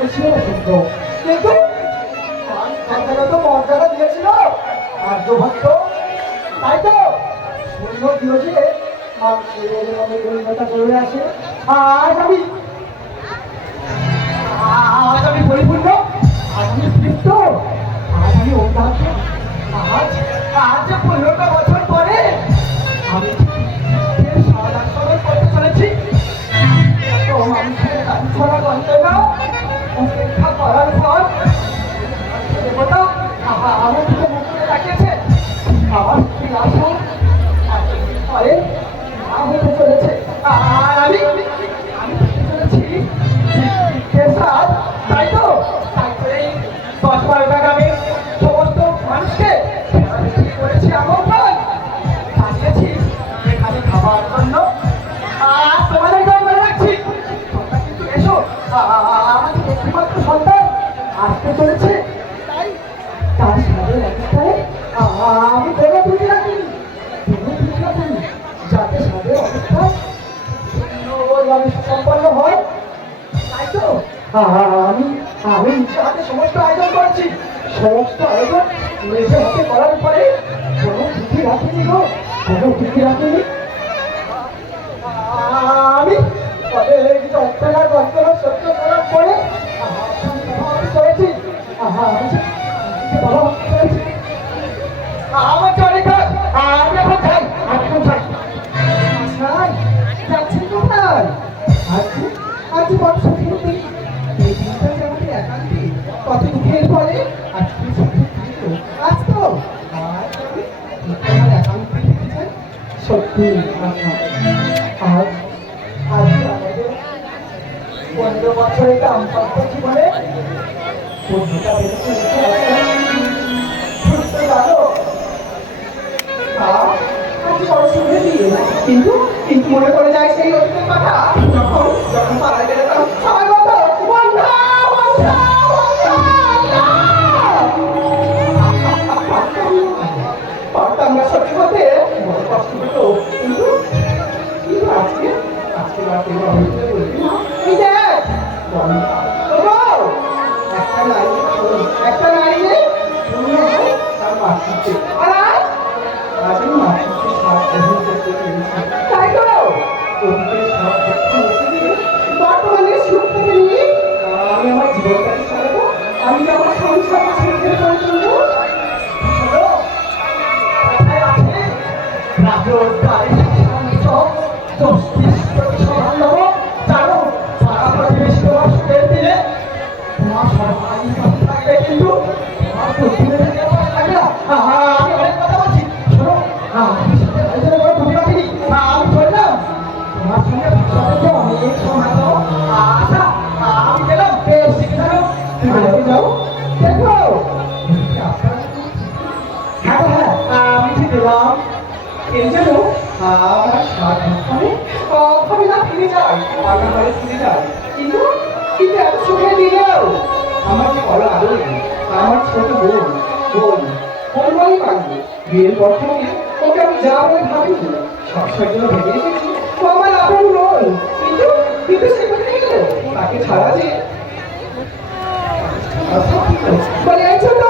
করেছিল কিন্তু কিন্তু সরকারও তো মর্যাদা দিয়েছিল আর্যভট্ট, তাই তো শূন্য দিবসে মানুষের মনে গরিবতা চলে আসে। আজ আমি আজ আমি পরিপূর্ণ, আজ আমি তৃপ্ত, আজ আমি অন্যান্য, আজ আজ 15টা বছর পরে আমি সারা সরল করতে চলেছি। তো মানুষের দাবি ছড়া গন্তে না অপেক্ষা করার পর দেবতা আমার দিকে মুখ করে তাকিয়েছে। আমার স্ত্রী আশা পরে মা হতে চলেছে, আর আমি আমি চলেছি পেশার, তাই তো তাই তো এই 10-12টা গ্রামের সমস্ত মানুষকে করেছি আমন্ত্রণ, জানিয়েছি এখানে খাবার জন্য। আর তোমাদেরকে মনে রাখছি তোমরা কিন্তু এসো, আমাদের একটিমাত্র সন্তান আসতে চলেছে, তাই তার সাথে অবস্থায় আমি কোনো ত্রুটি রাখিনি, যাতে সাথে অবস্থায় সুন্দরভাবে সুসম্পন্ন হয়। তাই তো আমি আমি নিজের হাতে সমস্ত আয়োজন করেছি, সমস্ত আয়োজন নিজের হাতে করার পরে কোনো ত্রুটি রাখিনি গো, কোনো ত্রুটি রাখিনি। আমি তাদের যন্ত্রণা যন্ত্রণা সহ্য করার পরে করেছি, আমার চলে আমি এখন যাই, এখন যাই যাচ্ছেন কোথায়? আজকে আজকে বড় সত্যি এই দিনটা যে আমাদের একান্তে কত দুঃখের পরে আজকে আজ তো আজ আমি আমার একান্তে দেখেছেন সত্যি আজ আজ আমাদের 15 বছরের দাম্পত্য জীবনে বন্ধুটা বেঁচে শুনতে জানো কিন্তু কিন্তু মনে পড়ে যায় সেই অতীতের কথা, যখন যখন পাড়ায় বেরোতাম সবাই বলতো পারতাম না সত্যি বলতে, বড় কষ্ট হতো। কিন্তু কিন্তু আজকে আজকে রাতে এই দেখ একটা নারী, একটা নারী তার মাতৃত্বে আর আজ আমি মাতৃত্বের স্বাদ গ্রহণ করতে পেরেছি। তাই তো অতীতের সব দুঃখ মুছে দিয়ে বর্তমানে সুখ থেকে নিয়ে আমি আমার জীবনটাকে চালাবো, আমি আমার সংসারকে সুখের করে তুলবো। কোথায় আছে রাজস্থানের শান্ত সমান্নব জানো সারা পরিবেশ তোমার সুখের দিলে তোমার সরকারি থাকবে, কিন্তু তোমার প্রতিদিনে থাকবে না। আমি অনেক কথা বলছি, শোনো আমি চললাম তোমার সঙ্গে ভাষা বলতে অনেক সময় তো আচ্ছা আমি গেলাম, বেশ শিখে থাকো, তুমি বেড়াতে যাও দেখো। হ্যাঁ হ্যাঁ আমি ঠিক গেলাম, এই জন্য আমার সাবধানে না ফিরে যাই, আমার বাড়ি ফিরে যাই। কিন্তু কিন্তু এত সুখে দিলেও আমার যে বড় আদরে আমার ছোট বোন বোন বলবাই পারবো, বিয়ের পর থেকে ওকে আমি যা বলে ভাবিনি সবসময় জন্য ভেবে এসেছি ও আমার আপন বোন, কিন্তু কিন্তু সে কোথায় গেল? তাকে ছাড়া যে বলে এই ছোট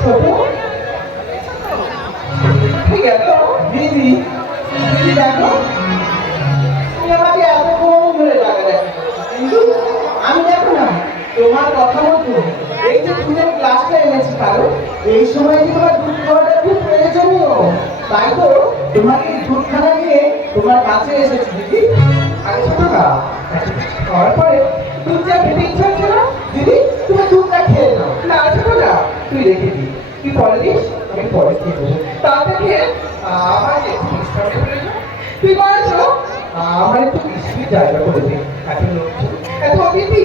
ছোট ঠিক আছে দিদি দিদি দেখো তুমি আমাকে এতক্ষণ ধরে ডাকা, কিন্তু আমি দেখো না তোমার কথা মতো এই যে দুধের গ্লাসটা এনেছি, কারণ এই সময় যে তোমার দুধ খাওয়াটা খুব প্রয়োজনীয়, তাই তো তোমাকে দুধখানা নিয়ে তোমার কাছে এসেছি দিদি। আগে ছোট না খাওয়ার পরে দুধ যা খেতে ইচ্ছা হচ্ছে না দিদি, তুমি দুধটা খেয়ে নাও না। ছোট না তুই রেখে দি, তুই পরে দিস, আমি পরে খেয়ে দেবো। তাতে খেয়ে আমার যে বিশ্রামের প্রয়োজন, তুই বলেছ আমার একটু বিশ্রামের জায়গা করে দে। এত লোকজন এত অতিথি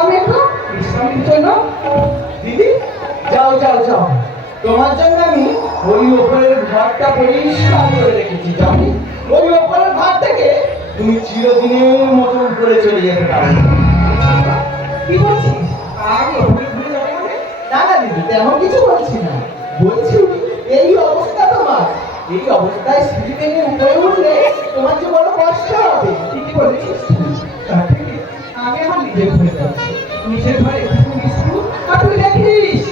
আমি একটু বিশ্রামের জন্য দিদি যাও যাও যাও, তোমার জন্য আমি ওই ওপরের ঘরটা পরিষ্কার করে রেখেছি, জানি ওই ওপরের ঘর থেকে তুমি চিরদিনের মতো উপরে চলে যেতে পারো। কি বলছিস আমি ওপরে ঘুরে যাবো মানে? না না দিদি তেমন কিছু বলছি না, বলছি এই অবস্থা তোমার, এই অবস্থায় সিঁড়ি ভেঙে উপরে উঠলে তোমার যে বড় কষ্ট হবে। ঠিকই বলেছিস, আমি এখন বের হয়ে যাচ্ছে নিজের ঘরে আর তুই দেখিস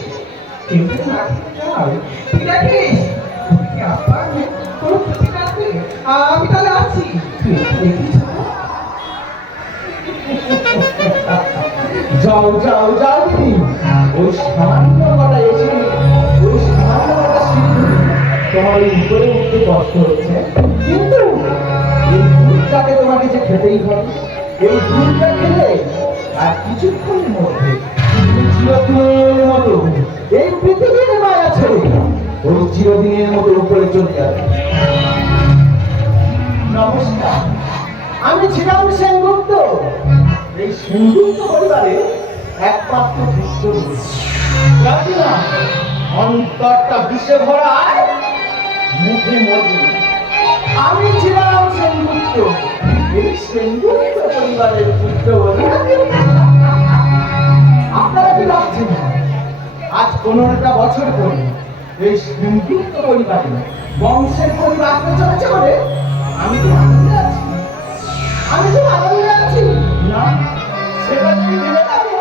কিন্তু না তুই দেখিস আমি তাহলে আছি যাও যাও যাও দিদি ওই সামান্য কটা এসে ওই সামান্য কটা শিখবে তোমার এই উপরে উঠতে কষ্ট হচ্ছে কিন্তু এই দুধটাকে তোমাকে যে খেতেই হবে এই দুধটা খেলে আর কিছুক্ষণের মধ্যে চিরদিনের মতো এই পৃথিবীর মায়া ছেড়ে ওই চিরদিনের মতো উপরে চলে যাবে নমস্কার আমি ছিলাম সেনগুপ্ত এই সেনগুপ্ত পরিবারে একমাত্র পুত্র জানি না অন্তরটা বিষে ভরা মুখে মধু আমি ছিলাম সেনগুপ্ত এই সেনগুপ্ত পরিবারের পুত্র বলে আপনারা কি ভাবছেন আজ 15টা বছর পরে এই সেনগুপ্ত পরিবারে বংশের পরিবার চলেছে বলে আমি তো আনন্দে আছি না সেটা তুমি ভেবে থাকো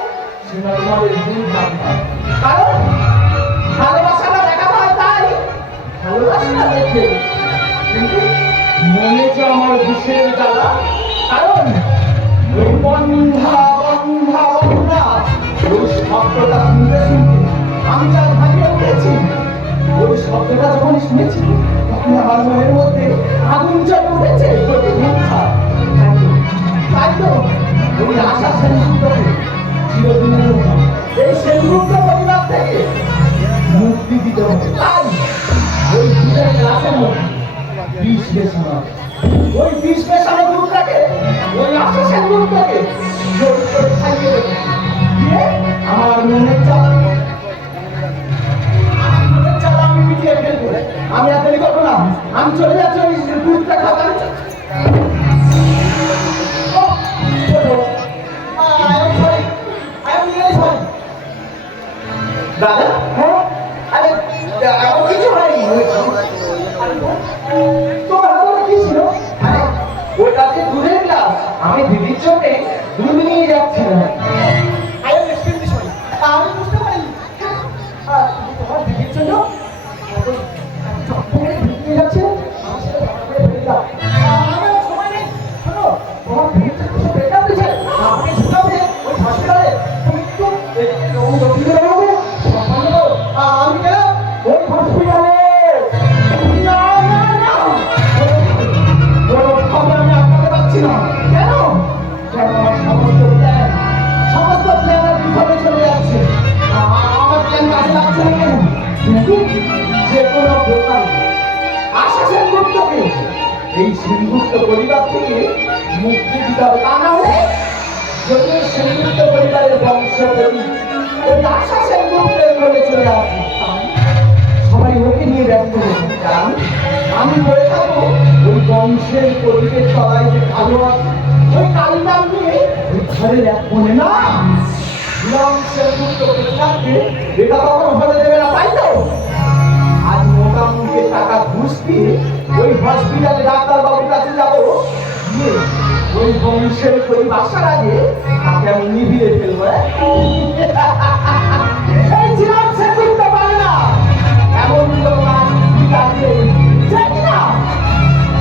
সেটা তোমাদের ভুল ভাবনা কারণ ভালোবাসাটা দেখাতে হয় তাই ভালোবাসাটা দেখে কিন্তু মনে যে আমার বিষের জ্বালা কারণ ওই বন্ধা বন্ধা বন্ধা ওই শব্দটা শুনতে আমি যা ভাবিয়ে উঠেছি ওই শব্দটা যখন শুনেছি তখন আমার মনের মধ্যে আগুন জ্বলে উঠেছে প্রতিহিংসা তাই তো ওই আশা সেনগুপ্তকে চিরদিনের মতো এই সেনগুপ্ত পরিবার থেকে মুক্তি দিতে হবে তাই ওই দুধের গ্লাসের মধ্যে বিষ মেশানো ওই বিষ মেশানো দুধটাকে ওই আশা সেনগুপ্তকে জোর করে খাইয়ে দেবে দিয়ে আমার মনের চাপ আমি মিটিয়ে ফেলবো আমি আর দেরি করবো না আমি চলে যাচ্ছি ওই দুধটা খাবার দাদা হ্যাঁ আরে কিছু হয়নি তোমার হাতে কি ছিল আরে ওটাতে দুধের গ্লাস আমি দিদির জন্য দুধ নিয়ে যাচ্ছিলাম আমি বুঝতে পারি তোমার দিদির জন্য নিয়ে যাচ্ছে সময় নেই শোনো তোমার দিদির আমাকে যেতে হবে ওই হসপিটালে তুমি একটু আমি গেলাম ওই হসপিটালে আমি আপনাকে পাচ্ছি না কেন আমার সমস্ত প্ল্যান বিফলে চলে যাচ্ছে আমার প্ল্যান কাজে লাগছে না কেন কিন্তু যে কোনো প্রকার আশা সেনগুপ্তকে এই সেনগুপ্ত পরিবার থেকে মুক্তি দিতে হবে তা না হলে যদি সেনগুপ্ত পরিবারের বংশ যদি ওই আশা সেনগুপ্তের ঘরে চলে আসে সবাই ওকে নিয়ে ব্যস্ত হয়েছে কারণ আমি বলে থাকবো ওই বংশের প্রদীপের তলায় যে কালো আছে ওই কালিটা নিয়ে ওই ঘরের এক কোণে না সেনগুপ্ত পরিবারকে এটা কখনো হতে দেবে না তাই তো আজ মোটামুটি টাকা ঘুষ দিয়ে ওই হসপিটালে ডাক্তার বাবুর কাছে যাবো গিয়ে ওই বংশের পরিবার আসার আগে তাকে আমি নিভিয়ে ফেলবো এই ছিলাম সেনগুপ্ত পারে না এমন লোক আজ জানি না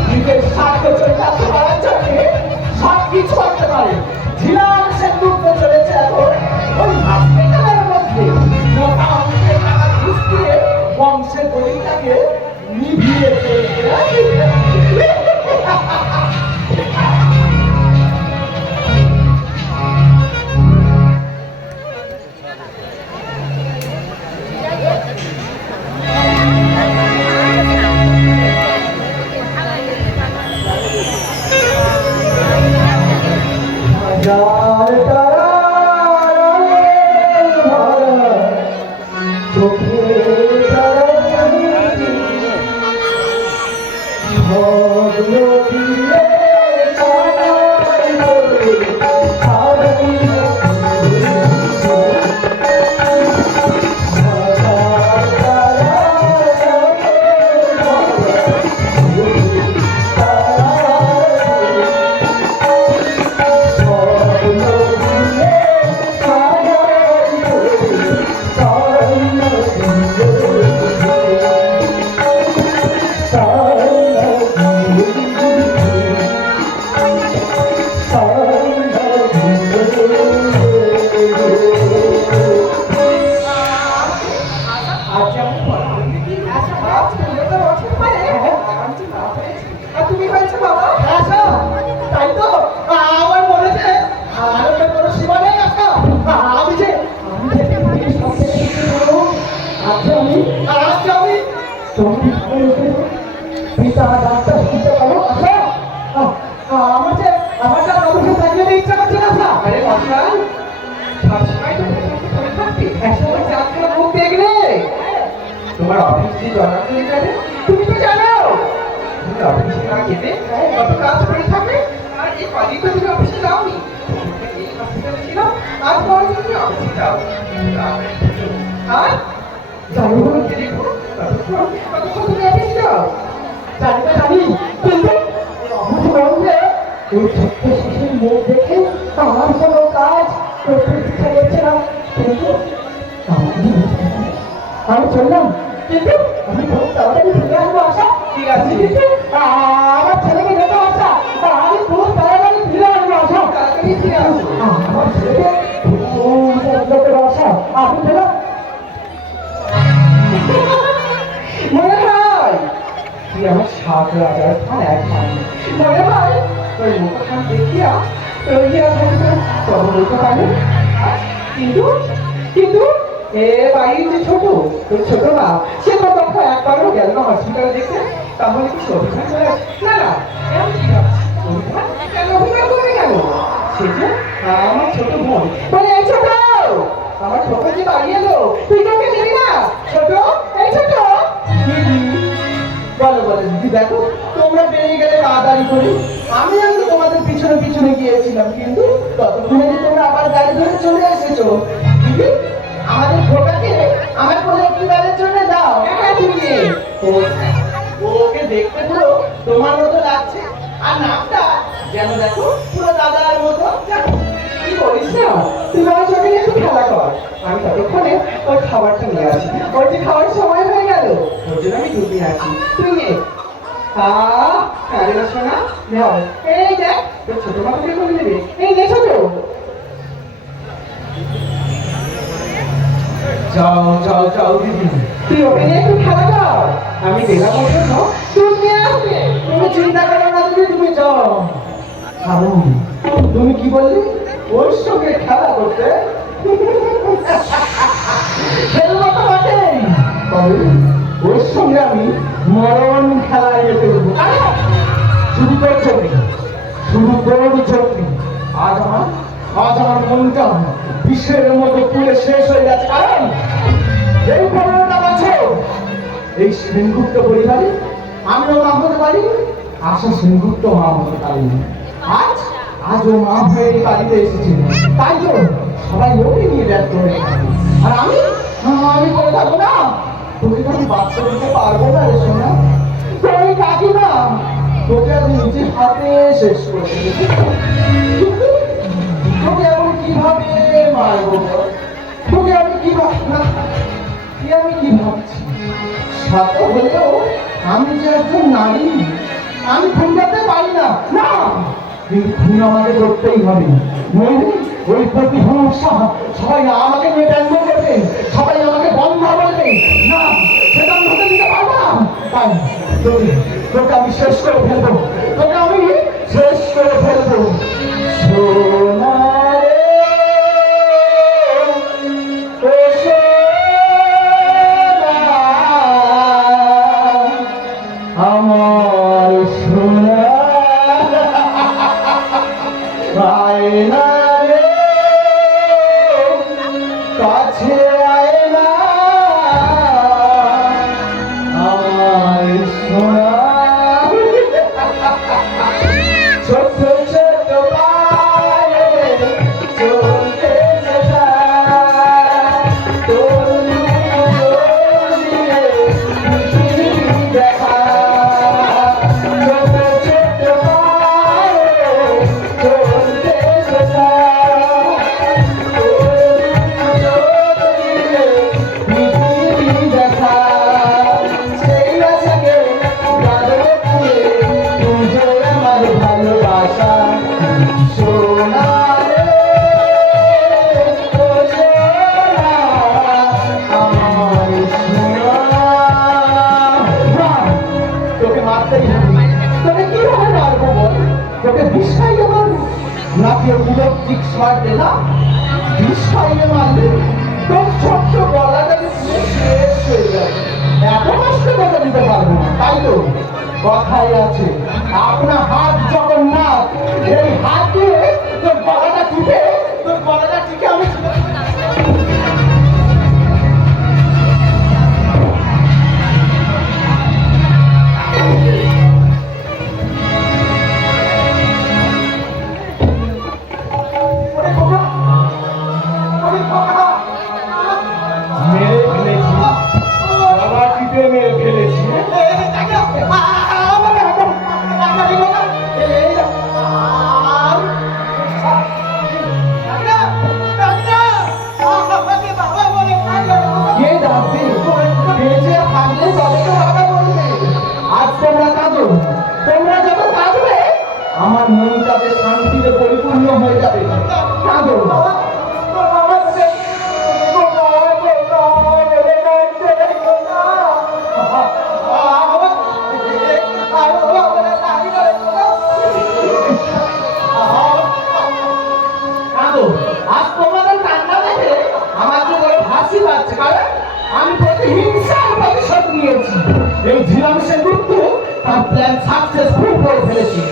নিজের স্বার্থ চরিতার্থ করার জন্য সব কিছু করতে পারে ছিলাম সেনগুপ্ত চলেছে এখন ওই হসপিটালের মধ্যে মোটা অঙ্কের টাকা ঘুষ দিয়ে বংশের পরিবারকে নিভিয়ে ফেলবে অফিসে জমা করে যাবে। তুমি তো জানো তুমি অফিসে না গেলে কত কাজ পড়ে থাকে। আর এই কদিন তো তুমি অফিসে যাওনি। এই হসপিটালে ছিল, আজ বড় তুমি অফিসে যাও। আর জানি বলো কে দেখো কতক্ষণ তুমি অফিসে যাও। জানি তো জানি, কিন্তু অফিসে বলবে এই ছোট্ট শিশুর মুখ দেখে আমার কোনো কাজ করতে ইচ্ছা করছে না। কিন্তু আমি চললাম, কিন্তু আমি খুব তাড়াতাড়ি ফিরে আসবো। আশা ঠিক আছে, কিন্তু আমার ছেলেকে যেতে আসা, আমি খুব তাড়াতাড়ি ফিরে আসবো। আশা তাড়াতাড়ি ফিরে আসবো, আমার ছেলেকে আশা আপনি ফেরা মনে হয় তুই আমার 7 রাজার খান এক খান মনে হয় তোর মুখখান দেখিয়া তোর গিয়া থাকবে তবে বলতে পারে। কিন্তু কিন্তু এ বাড়ির যে ছোট তোর ছোট মা, সে তো তখন একবারও গেল না হসপিটালে দেখতে। তাহলে কি অভিমান চলে আসে? না না, এমন কি অভিমান কেন? অভিমান করবে কেন? সে যে আমার ছোট বোন। বলে এই ছোট, আমার ছোট যে বাড়ি এলো, তুই তোকে চিনি না? ছোট, এই ছোট। বলো বলো দিদি, দেখো তোমরা বেরিয়ে গেলে তাড়াতাড়ি করে। আমি তোমাদের পিছনে পিছনে গিয়েছিলাম, কিন্তু ততক্ষণে যে তোমরা আবার গাড়ি ধরে চলে এসেছো। দিদি, আমাদের খোকাকে আমার কোলে একটু বেড়ার জন্য দাও। ওকে দেখতে পুরো তোমার মতো লাগছে, আর নামটা যেন দেখো পুরো দাদার মতো। কি বলিস না, তুই আমার চোখে একটু খেলা কর, আমি ততক্ষণে ওর খাবারটা নিয়ে আসি। ওর যে খাওয়ার সময় হয়ে গেল, ওর জন্য আমি দুধ নিয়ে আসি। তুই নে। শোনা, এই দেখ তোর ছোট মাকে করে নেবে। এই নে ছোট, যাও যাও যাও দিদি, তুই ওকে নিয়ে একটু খেলা কর, আমি দেখা পর্যন্ত দুধ নিয়ে আসবে। তুমি চিন্তা করো না দিদি, তুমি যাও। তুমি কি বললি? ওর সঙ্গে খেলা করতে? খেলবো তো বটেই, তবে ওর সঙ্গে আমি মরণ খেলায় যেতে দেবো। শুরু করছো, শুরু করছো। আজ আমার মনটা বিশ্বের মতো পুড়ে শেষ হয়ে গেছে। কারণ এই 15টা বছর এই সেনগুপ্ত পরিবারে আমিও মা হতে পারি, আশা সেনগুপ্ত মা হতে পারিনি। আজ ও মা হয়ে এই বাড়িতে এসেছে, তাই তো সবাই ওকে নিয়ে ব্যস্ত হয়ে গেছে। আর আমি করে থাকবো না, তোকে আমি বাচ্চা দিতে পারবো না। রে শোনা, তোর কাকিমা তোকে আমি নিজে হাতে শেষ করে দেবো। তোকে এমন কিভাবে মারবো? তোকে আমি কি ভাবছি? সাথে হলেও আমি যে একজন নারী, আমি খুন করতে পারি না। না, কিন্তু খুন আমাকে করতেই হবে। ওই প্রতিহিংসা সবাই আমাকে নিয়ে ব্যঙ্গ করবে, সবাই আমাকে বন্ধ বলবে। না, সেটা আমি হতে দিতে পারবো না। তাই তোকে আমি শেষ করে ফেলবো, তোকে আমি শেষ করে ফেলবো। সোনা আমার সোনা আয়না রে, কাছে আয়না আমার সোনা। ছোট ছোট পায়ে চলতে দেখা নাকি ইলেকট্রিক মারবে না, বিষ খাইয়ে মারবে, তোর ছোট্ট গলাটা শেষ হয়ে যাবে। এত কষ্ট করে দিতে পারবো না। তাই তো কথাই আছে, আপনার হাত জগন্নাথ, এই হাত দিয়ে তোর গলাটা টিপে আমি সংসারে শান্তিতে পরিপূর্ণ হয়ে যাবে। কাঁদো কাঁদো। আজ তোমাদের কান্না দেখে আমার যে বড় হাসি পাচ্ছে, কারণ আমি প্রতিহিংসার প্রতিশোধ নিয়েছি। এই ঝিলাম সেনগুপ্ত তার প্ল্যান সাকসেসফুল করে ফেলেছি।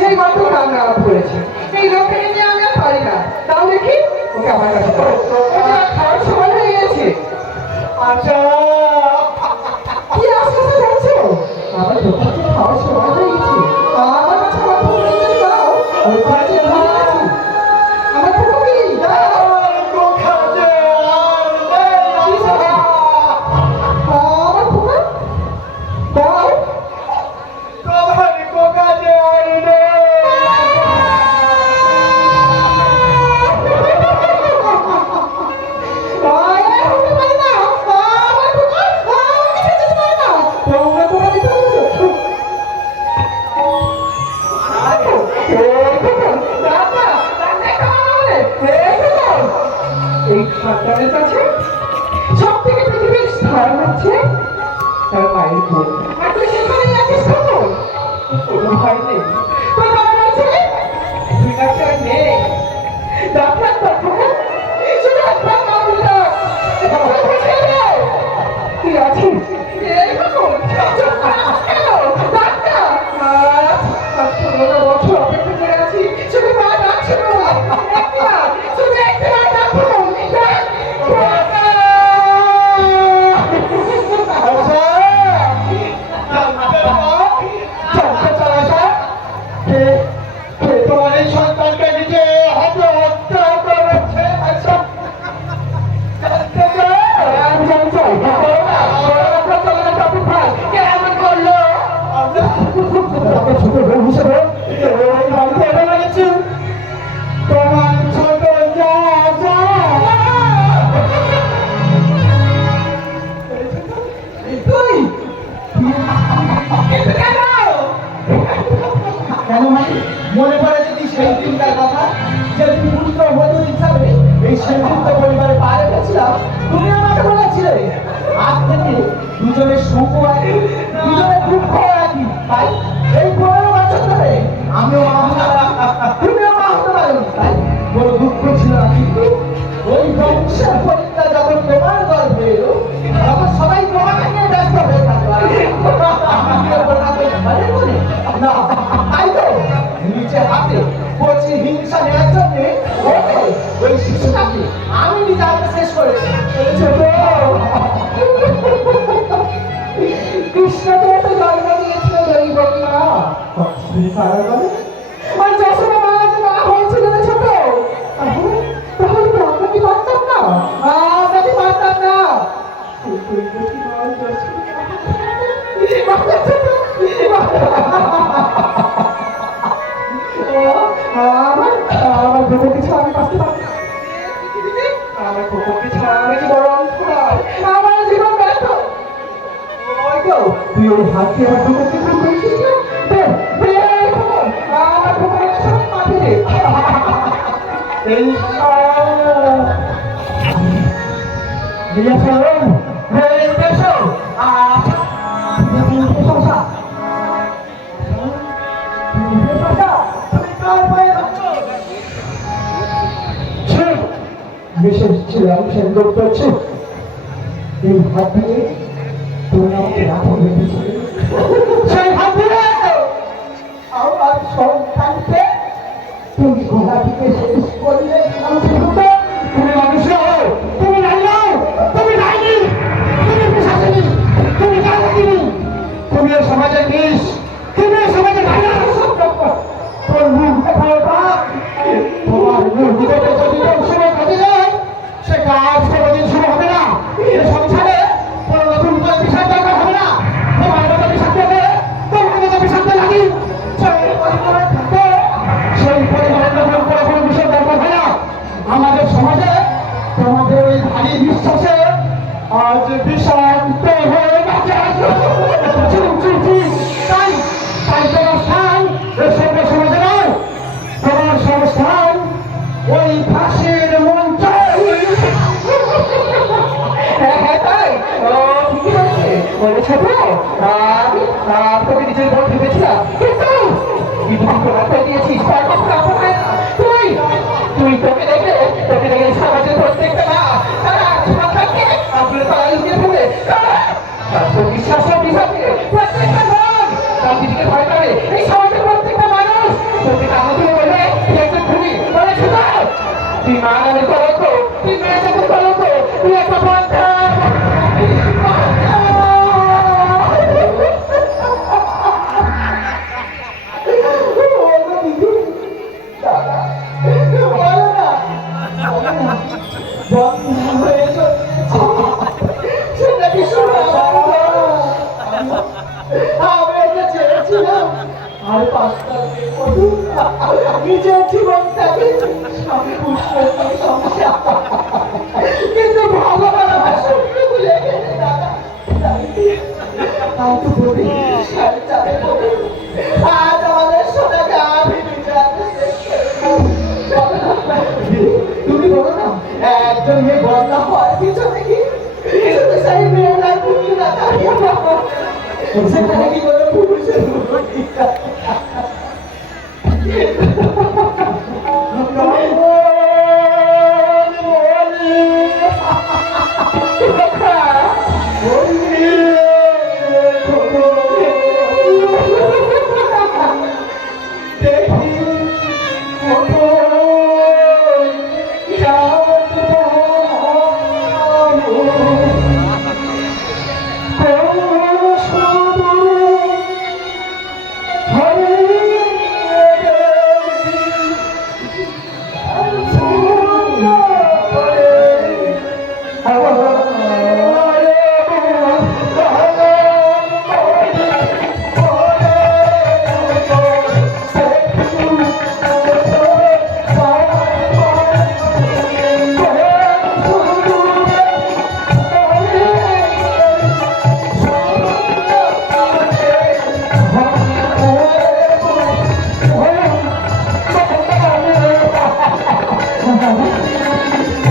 সেই মাত্র কান্না আরম্ভ করেছে। এই লোককে নিয়ে আমি আর পারি না। তাহলে কি ওকে আমার কাছে দাও। ওকে আর খাওয়ার সময় হয়ে গেছে। আচ্ছা কি আশ্বাসে যাচ্ছো? আমার দোকানে খাওয়ার সময় হয়ে গেছে। আমার কাছে আমার ফোন নিয়ে দাও। ওর কাছে ভুলে গেছি। আমার ফোন কি দাও? কি সব? আমার ফোন দাও। এই সন্তানের কাছে সব থেকে পৃথিবীর স্থান হচ্ছে তার মায়ের কোল। আর তুই সেখানেই আছিস কখন? কোনো ভয় নেই। তোর বাবা আছে? তুই ডাক্তার নেই। ডাক্তার তখন শুধু একবার নাম বলে দাও। তুই আছিস? এই কখন? চুপ করে আছিস কেন? ডাক্তার! আজ 15 বছর অপেক্ষা করে আছি। শুধু মা ডাকছে বলে। একবার, শুধু একবার ডাকুন। তোমার এই সন্তানকে নিজে হাতে হত্যা করেছে। আচ্ছা কেমন করলো? ছোট বউ হিসেবে এই বাড়িতে এনে লেগেছি। তোমার ছোট যা যা তুই কিন্তু কেন? কেন মানে মনে পড়ে যদি সেই দিনকার কথা, যেদিন পুত্র বধূ হিসাবে এই সেনগুপ্ত পরিবারে পা রেখেছিলাম, তুমি আমাকে বলেছিলে আজ থেকে দুজনের সুখ একই, দুজনের দুঃখ একই। তাই এই 15 বছর ধরে আমিও মা হতে তুমিও মা হতে পারোনি। তাই বড় দুঃখ ছিল না, কিন্তু ওই বংশের পরীক্ষা যখন তোমার গর্ভে এলো, তখন সবাই তোমাকে নিয়ে ব্যস্ত হয়ে থাকলো। না তাই তো নিচে হাতে কচি হিংসা নেওয়ার জন্য ওই শিশুটাকে আমি নিজে হাতে শেষ করেছি। কৃষ্ণকে তো জন্ম দিয়েছিল দৈবকী মা। আর যশোদা মা যে মা হয়েছিল না ছোট, তাহলে তো আমরা কি পারতাম না? আমরা কি পারতাম না? সেই দৈবকী মা আমার ভেবে কিছু আমি বাঁচতে পারছি না। আমার কুকুরকে ছাড়া আমি কি বড় অন্ধকার, আমার জীবন ব্যর্থ। ওই তো তুই ওই হাতি আমার কুকুরকে তুই বলছিস না? আমার কুকুরের সব মাঠে দে। এই বিশেষ ছিলাম সেনগুপ্ত চুপ। এই হাত দিয়ে তুমি আমাকে রাখো বেঁধেছিলে, সেই হাত দিয়ে আমার সন্তানকে তুমি গোলা থেকে শেষ করলে। তুমি মানুষ হও, তুমি নারী হও, তুমি ডাইনি, তুমি পিশাচিনী, তুমি ডাকাতিনী, তুমি এই সমাজের বিষ, তুমি এই সমাজের ভাইরাস। তোর মুখ দেখাও বাপ, তোমার মুখ দেখে যদি শুরু কাজে যায়, সে কাজ কোনোদিন শুরু হবে না। এই সংসারে কোনো নতুন করে বিষাদ দরকার হবে না। তোমার মতো বিষাদ দেবে, তোমার মতো বিষাদ লাগি সেই পরিবারে থাকবে, সেই পরিবারের নতুন করে কোনো বিষয় দরকার হয় না। আমাদের সমাজে তোমাদের ওই ভারী বিশ্বাসে আজ বিষাদ ভেবেছিলাম, কিন্তু তুই প্রমাণ করে দিয়েছিস তার কথা আপন হয় না। তুই তোকে দেখে সমাজের প্রত্যেকটা মা তারা জীবন থাকে আপনার তারা লুকিয়ে ফেলে তারা বিশ্বাস ও বিশ্বাসে প্রত্যেকটা মন তার দিদিকে ভয় করে। এই সমাজের প্রত্যেকটা মানুষ তোকে নাম তুলে বলে তুই একজন খুনি বলে শুধু তুই মা নামে কলঙ্ক, তুই মেয়ে নামে কলঙ্ক, তুই একটা পন্থা। নিজের জীবনটাকে স্বামী পুষ্পের সংসার কিন্তু ভগবান আমার শরীর ভুলে গেলে দাদা তাই তো বলি আজ আমাদের সোনাকে আমি তুমি বলো না একজন মেয়ে বন্যা হওয়ার পিছনে কি সেই মেয়েটার পুত্র না সেখানে কি কোনো পুরুষের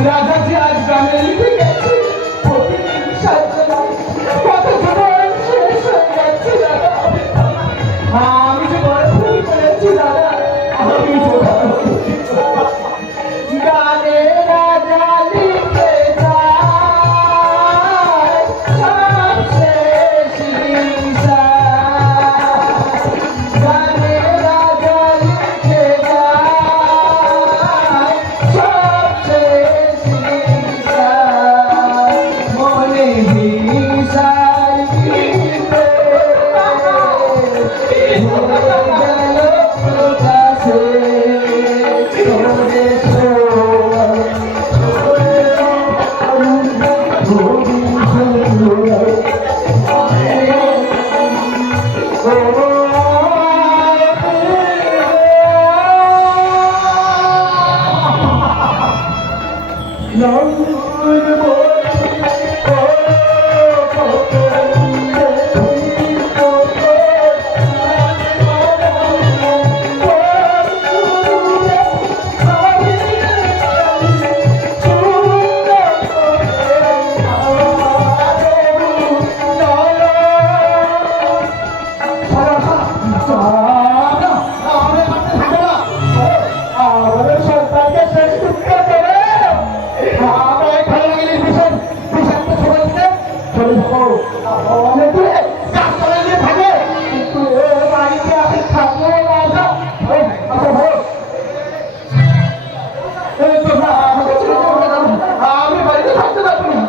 রাজাজি আজ গ্রামে লিখে গেছে প্রতিদিন কত জীবন শেষ হয়ে যাচ্ছে দাদা। আমি যে বড় ভুল করেছি দাদা, আমি গানে রাজা লিখে যায় সবশেষ হিংসা। গানে রাজা লিখে যায় সবশেষ হিংসা। মনে হিংসার ভিড়ে গেল প্রকাশে তোরে আমি বাড়িতে থাকতে পারবো না।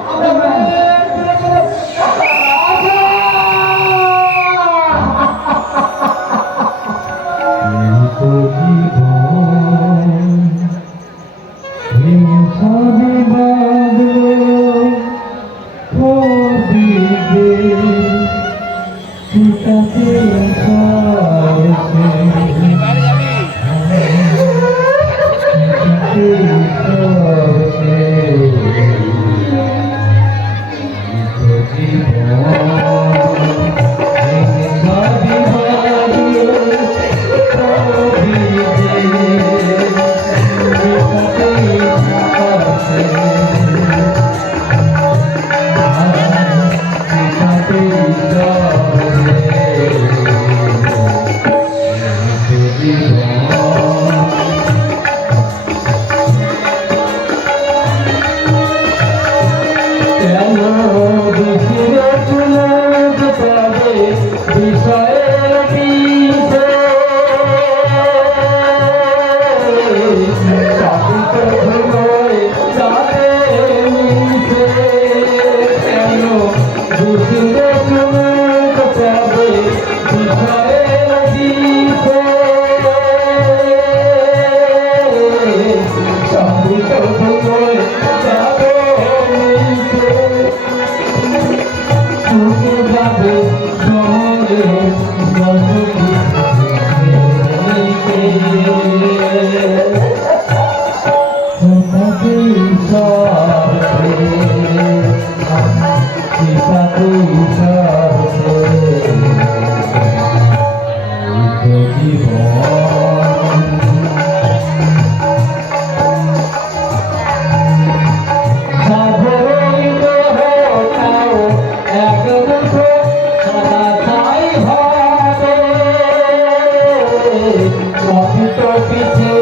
পিছে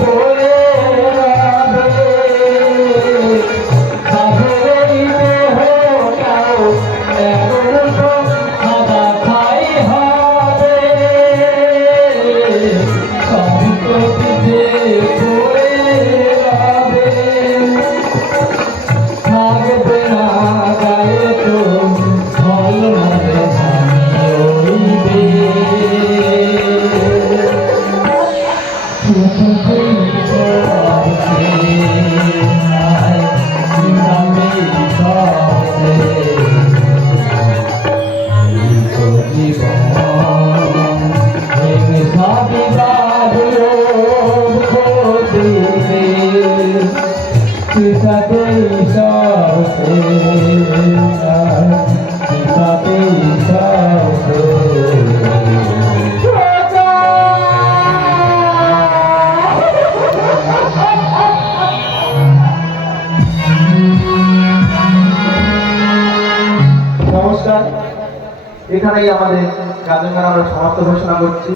পড়ে রবে সাধের দেহটাও এমন সাদা ছাই হবে সবই তো পিছে পড়ে রবে থাকবে না গায়ে তো ভালো লাগে রইবে নমস্কার, এখানেই আমাদের গাজন গান আমরা সমাপ্ত ঘোষণা করছি।